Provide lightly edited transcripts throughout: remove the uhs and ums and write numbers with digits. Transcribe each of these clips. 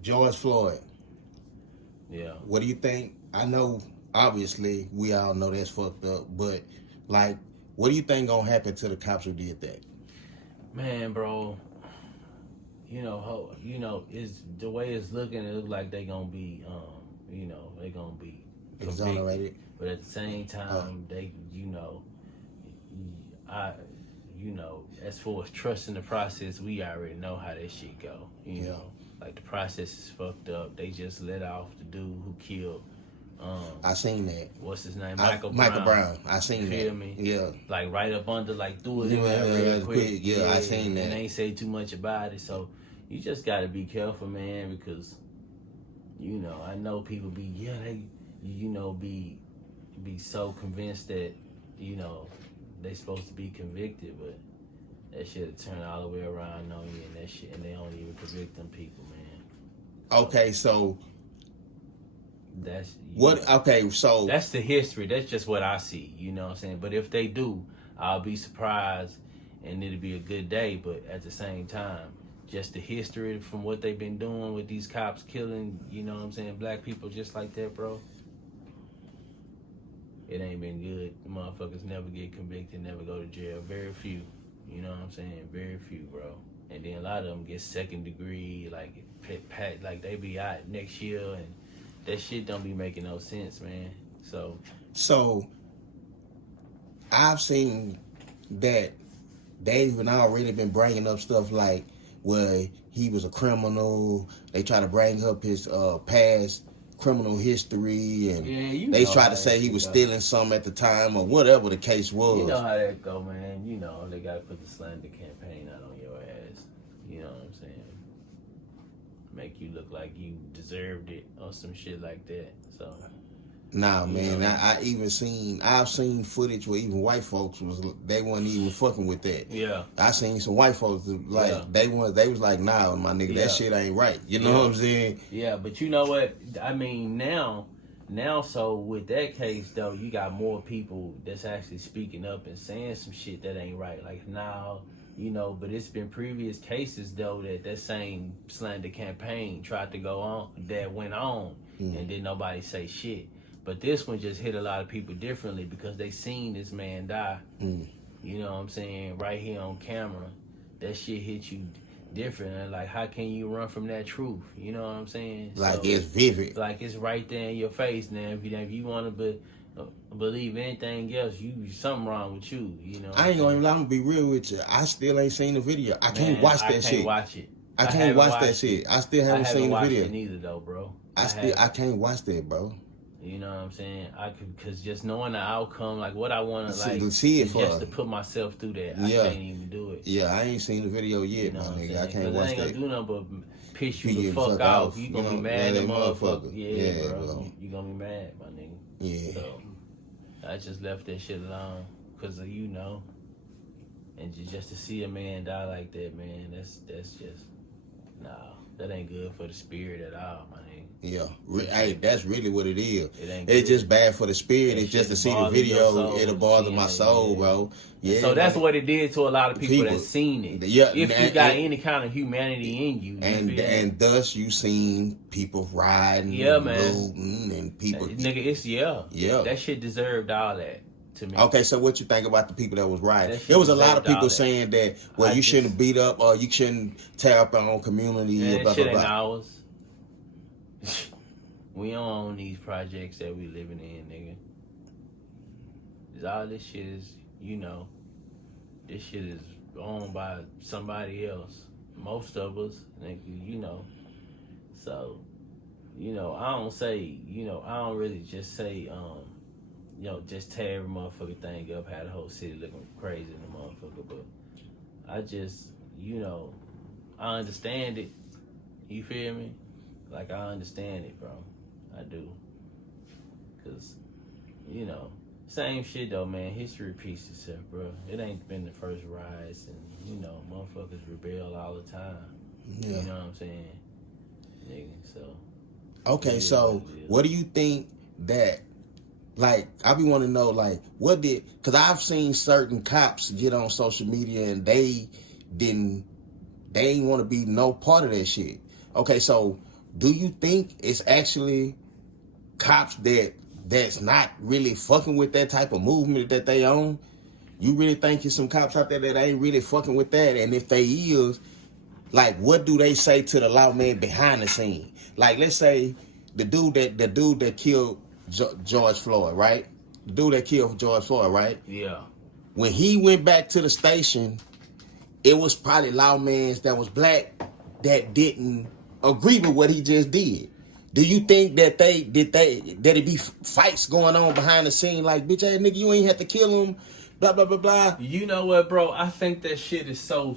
George Floyd. Yeah. What do you think? I know, obviously, we all know that's fucked up, but like, what do you think gonna happen to the cops who did that? Man, bro, it's the way it's looking. It look like they gonna be, they gonna be convicted. Exonerated. But at the same time, they, I, as far as trusting the process, we already know how that shit go. You know, like the process is fucked up. They just let off the dude who killed. I seen that. What's his name? Michael Brown. I seen you that. feel me? Yeah. Like right up under, like threw it in there real quick. Yeah, I seen that. And they ain't say too much about it. So you just gotta be careful, man, because I know people be be so convinced that they supposed to be convicted, but that shit have turned all the way around on you, and that shit, and they don't even convict them people, man. Okay, so that's what? Okay, so that's the history. That's just what I see. You know what I'm saying? But if they do, I'll be surprised, and it'll be a good day. But at the same time, just the history from what they've been doing with these cops killing, black people just like that, bro. It ain't been good. The motherfuckers never get convicted, never go to jail. Very few. You know what I'm saying? Very few, bro. And then a lot of them get second degree, like they be out next year, and that shit don't be making no sense, man. So I've seen that they've already been bringing up stuff like where he was a criminal. They try to bring up his past criminal history, and they try to say he was stealing something at the time or whatever the case was. You know how that go, man. They gotta put the slander campaign out on your ass. You know what I'm saying? Make you look like you deserved it or some shit like that. So nah, man, I've seen footage where even white folks they wasn't even fucking with that. Yeah, I seen some white folks they was like, nah, my nigga, that shit ain't right. You know what I'm saying? Yeah, but you know what? I mean, now, so with that case though, you got more people that's actually speaking up and saying some shit that ain't right. Like now, but it's been previous cases though that same slander campaign tried to go on, that went on, and didn't nobody say shit. But this one just hit a lot of people differently because they seen this man die. You know what I'm saying? Right here on camera. That shit hit you different. And like, how can you run from that truth? You know what I'm saying? Like, it's vivid. Like, it's right there in your face now. If you want to believe anything else, something wrong with you. I ain't gonna lie, I'm gonna be real with you. I still ain't seen the video. I can't watch that shit. Watch it. I can't watch that shit. I still haven't seen the video. I haven't watched it neither though, bro. I can't watch that, bro. You know what I'm saying? Cause just knowing the outcome, like what I want to like see it for, just to put myself through that. I can't even do it. Yeah, I ain't seen the video yet, my nigga. I can't watch that. Ain't gonna do nothing but piss you the fuck off. You gonna be mad, the motherfucker. Yeah, bro. You gonna be mad, my nigga. Yeah. So I just left that shit alone, cause of and just to see a man die like that, man, that's just that ain't good for the spirit at all, my nigga. Yeah, hey, that's really what it is. It's just bad for the spirit. It's just to see the video, it'll bother my soul, bro. Yeah. So that's what it did to a lot of people that seen it. Yeah, if you got any kind of humanity in you, and thus you seen people riding, looting, and people. Nigga, that shit deserved all that. To me. Okay, so what you think about the people that was riding? There was a lot of people saying that, you shouldn't beat up or you shouldn't tear up our own community. Man, blah, shit blah, blah. ain't ours. We don't own these projects that we living in, nigga. All this shit is, this shit is owned by somebody else. Most of us, nigga, So, I don't say, I don't really just say, just tear every motherfucking thing up, had the whole city looking crazy in the motherfucker. But I just, I understand it. You feel me? Like, I understand it, bro. I do. Because, same shit, though, man. History repeats itself, bro. It ain't been the first rise, and, motherfuckers rebel all the time. Yeah. You know what I'm saying? Nigga, so. Okay, so what do you think that, like, I be wanting to know, like, because I've seen certain cops get on social media and they ain't want to be no part of that shit. Okay, so do you think it's actually cops that's not really fucking with that type of movement that they own? You really think there's some cops out there that ain't really fucking with that? And if they is, like, what do they say to the lawman behind the scene? Like, let's say the dude that killed George Floyd, right? The dude that killed George Floyd, right? Yeah. When he went back to the station, it was probably lawmen that was black that didn't agree with what he just did. Do you think that it be fights going on behind the scene like, bitch ass nigga, you ain't have to kill him, blah blah blah blah? You know what, bro? I think that shit is so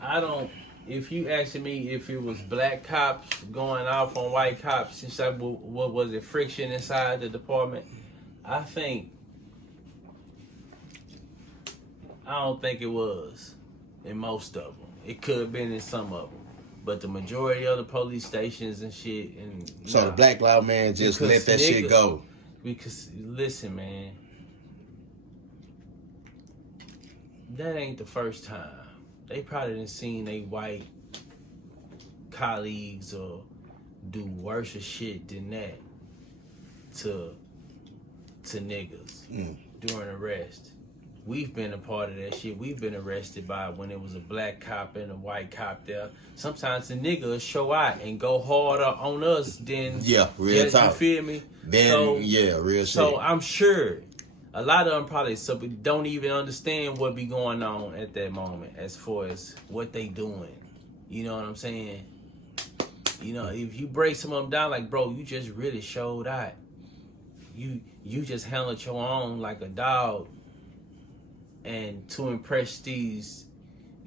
I don't. If you asking me if it was black cops going off on white cops, since what was it, friction inside the department? I don't think it was in most of them. It could have been in some of them, but the majority of the police stations and shit. And so the black lawman just let that shit go. Because listen, man, that ain't the first time. They probably done seen they white colleagues or do worse shit than that to niggas during arrest. We've been a part of that shit. We've been arrested by when it was a black cop and a white cop there. Sometimes the niggas show out and go harder on us than real talk. You feel me? Then real shit. So I'm sure a lot of them probably don't even understand what be going on at that moment as far as what they doing. You know what I'm saying? You know, if you break some of them down, like, bro, you just really showed out. You just handled your own like a dog. And to impress these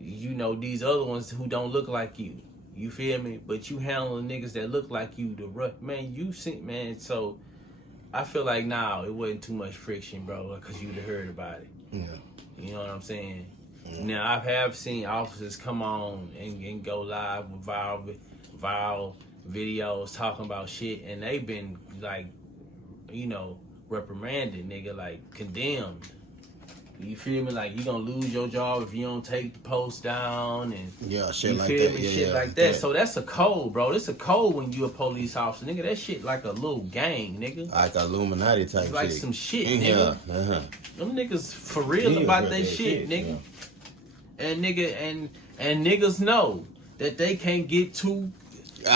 other ones who don't look like you. You feel me? But you handling niggas that look like you, man, you see, man, so I feel like now it wasn't too much friction, bro, because you'd have heard about it. Yeah. You know what I'm saying? Yeah. Now, I have seen officers come on and go live with viral videos talking about shit, and they've been, like, reprimanded, nigga, like, condemned. You feel me? Like, you gonna lose your job if you don't take the post down and shit like feel that. Me? Shit like that. So that's a code, bro. It's a code when you a police officer, nigga. That shit like a little gang, nigga. Like Illuminati type shit. Like some shit, nigga. Them niggas for real about that shit, nigga. Yeah. And niggas know that they can't get too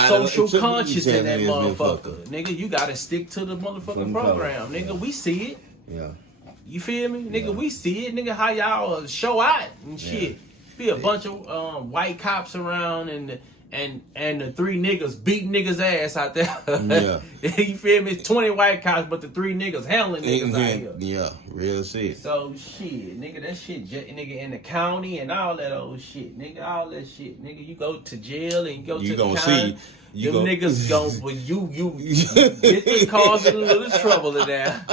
social conscious in that motherfucker. Nigga, you gotta stick to the motherfucking program, nigga. Yeah. We see it. Yeah. You feel me? Nigga, we see it. Nigga, how y'all show out and shit. Be a bunch of white cops around and the three niggas beating niggas ass out there. Yeah. You feel me? It's 20 white cops, but the three niggas handling niggas out here. Yeah, real shit. So, shit, nigga, that shit, nigga, in the county and all that old shit. Nigga, all that shit. Nigga, you go to jail and you go to the county. Them niggas go, but you get the cause a little trouble in there.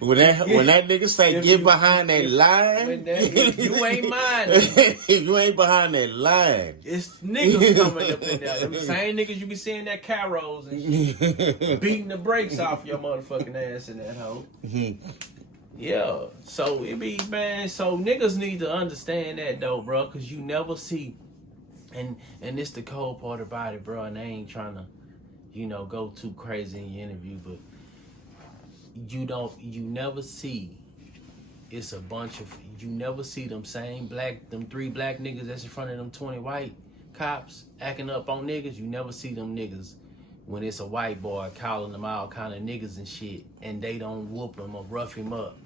When that nigga say get behind that line, if you ain't mine, if you ain't behind that line, it's niggas coming up in there. Them same niggas you be seeing that Caros and shit, beating the brakes off your motherfucking ass in that hoe. Yeah, so it be, man. So niggas need to understand that though, bro, because you never see, and it's the cold part about it, bro. And I ain't trying to, go too crazy in your interview, but. You never see it's a bunch of, you never see them three black niggas that's in front of them 20 white cops acting up on niggas. You never see them niggas when it's a white boy calling them all kind of niggas and shit, and they don't whoop him or rough him up.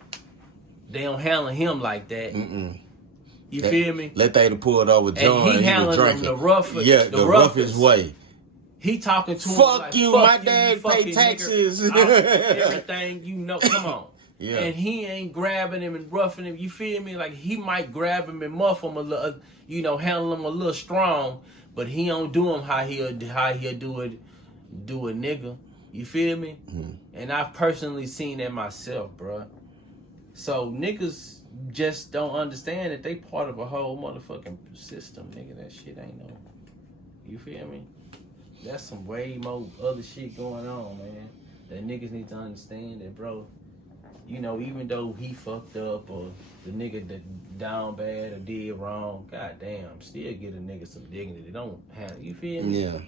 They don't handle him like that. You feel me? Let they pull it over John and he handling them the roughest way. He talking to him like, you, my dad pay taxes. Everything, come on. Yeah. And he ain't grabbing him and roughing him, you feel me? Like, he might grab him and muff him a little, handle him a little strong, but he don't do him how he'll do a nigga. You feel me? Mm-hmm. And I've personally seen that myself, bro. So niggas just don't understand that they part of a whole motherfucking system, nigga. That shit ain't no, you feel me? That's some way more other shit going on, man. That niggas need to understand that, bro. you know, even though he fucked up or the nigga that down bad or did wrong, goddamn, still get a nigga some dignity. Don't have, you feel me? Yeah.